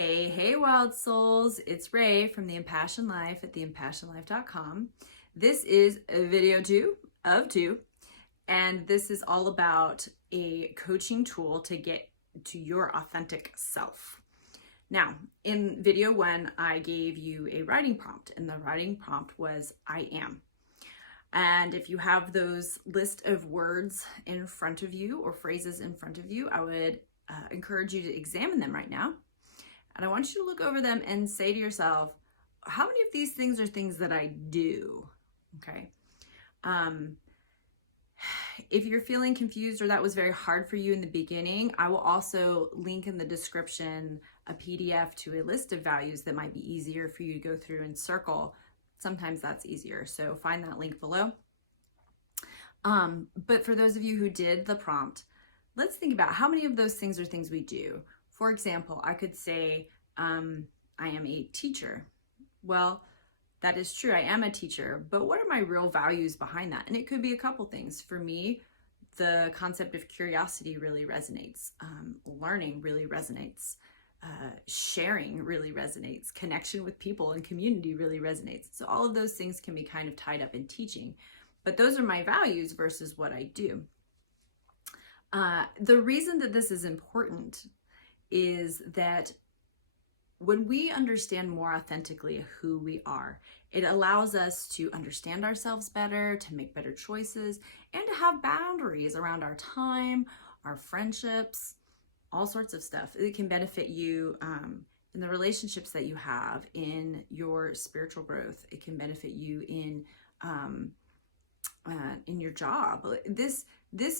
Hey, wild souls. It's Ray from the Impassioned Life at theimpassionedlife.com. This is video 2 of 2, and this is all about a coaching tool to get to your authentic self. Now, in video 1, I gave you a writing prompt, and the writing prompt was I am. And if you have those list of words in front of you or phrases in front of you, I would encourage you to examine them right now. And I want you to look over them and say to yourself, how many of these things are things that I do? Okay. If you're feeling confused or that was very hard for you in the beginning, I will also link in the description a PDF to a list of values that might be easier for you to go through and circle. Sometimes that's easier. So find that link below. But for those of you who did the prompt, let's think about how many of those things are things we do. For example, I could say, I am a teacher. Well, that is true. I am a teacher, but what are my real values behind that? And it could be a couple things. For me, the concept of curiosity really resonates. Learning really resonates. Sharing really resonates. Connection with people and community really resonates. So all of those things can be kind of tied up in teaching. But those are my values versus what I do. The reason that this is important is that when we understand more authentically who we are, it allows us to understand ourselves better, to make better choices, and to have boundaries around our time, our friendships, all sorts of stuff. It can benefit you in the relationships that you have, in your spiritual growth. It can benefit you in your job. This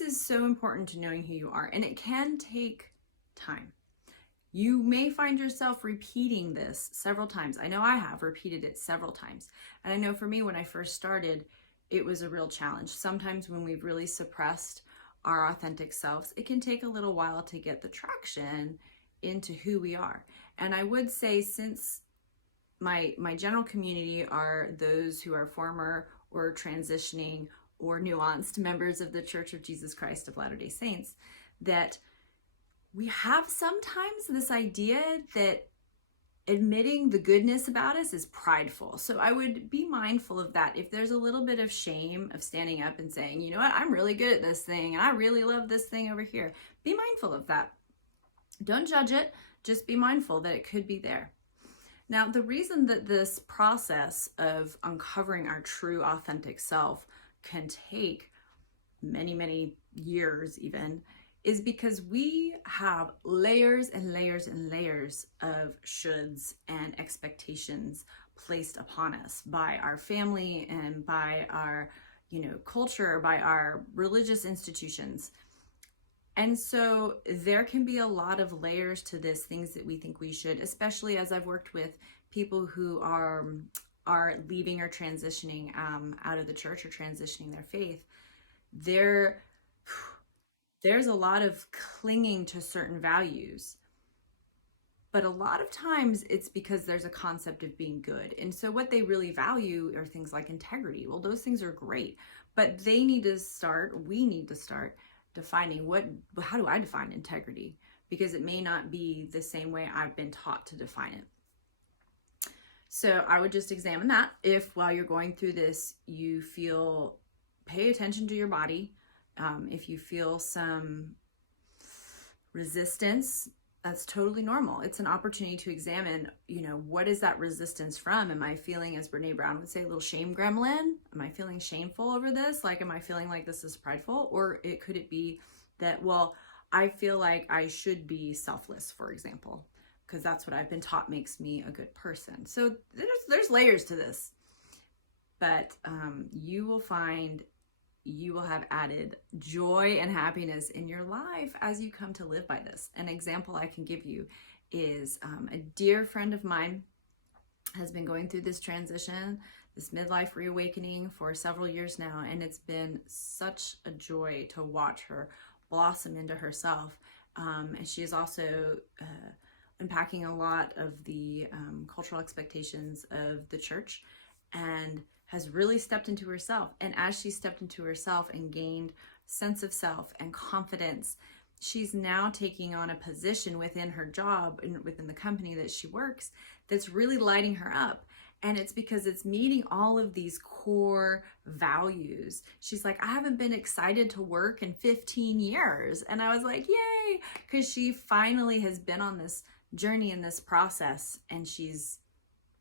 is so important to knowing who you are, and it can take time. You may find yourself repeating this several times. I know I have repeated it several times. And I know for me, when I first started, it was a real challenge. Sometimes when we've really suppressed our authentic selves, it can take a little while to get the traction into who we are. And I would say, since my general community are those who are former or transitioning or nuanced members of the Church of Jesus Christ of Latter-day Saints, that we have sometimes this idea that admitting the goodness about us is prideful. So I would be mindful of that. If there's a little bit of shame of standing up and saying, you know what, I'm really good at this thing and I really love this thing over here, be mindful of that. Don't judge it, just be mindful that it could be there. Now, the reason that this process of uncovering our true authentic self can take many, many years even, is because we have layers and layers and layers of shoulds and expectations placed upon us by our family and by our, culture, by our religious institutions. And so there can be a lot of layers to this, things that we think we should, especially as I've worked with people who are leaving or transitioning out of the church or transitioning their faith. There's a lot of clinging to certain values, but a lot of times it's because there's a concept of being good. And so what they really value are things like integrity. Well, those things are great, but we need to start defining how do I define integrity? Because it may not be the same way I've been taught to define it. So I would just examine that. If while you're going through this, you pay attention to your body. If you feel some resistance, that's totally normal. It's an opportunity to examine, what is that resistance from? Am I feeling, as Brene Brown would say, a little shame gremlin? Am I feeling shameful over this? Am I feeling like this is prideful? Or could it be that, well, I feel like I should be selfless, for example, because that's what I've been taught makes me a good person. So there's layers to this, but you will find you will have added joy and happiness in your life as you come to live by this. An example I can give you is a dear friend of mine has been going through this transition, this midlife reawakening for several years now, and it's been such a joy to watch her blossom into herself. And she is also unpacking a lot of the cultural expectations of the church, and has really stepped into herself. And as she stepped into herself and gained sense of self and confidence she's now taking on a position within her job and within the company that she works that's really lighting her up. And it's because it's meeting all of these core values. She's like, I haven't been excited to work in 15 years. And I was like, yay, because she finally has been on this journey in this process, and she's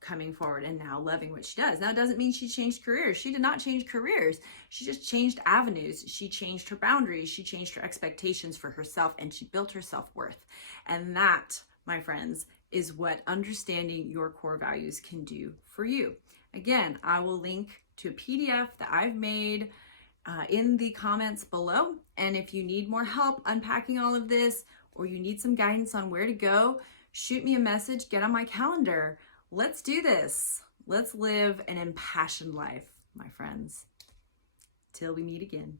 coming forward and now loving what she does. Now, it doesn't mean she changed careers. She did not change careers. She just changed avenues. She changed her boundaries. She changed her expectations for herself, and she built her self-worth. And that, my friends, is what understanding your core values can do for you. Again, I will link to a PDF that I've made in the comments below. And if you need more help unpacking all of this, or you need some guidance on where to go, shoot me a message, get on my calendar. Let's do this. Let's live an impassioned life, my friends. Till we meet again.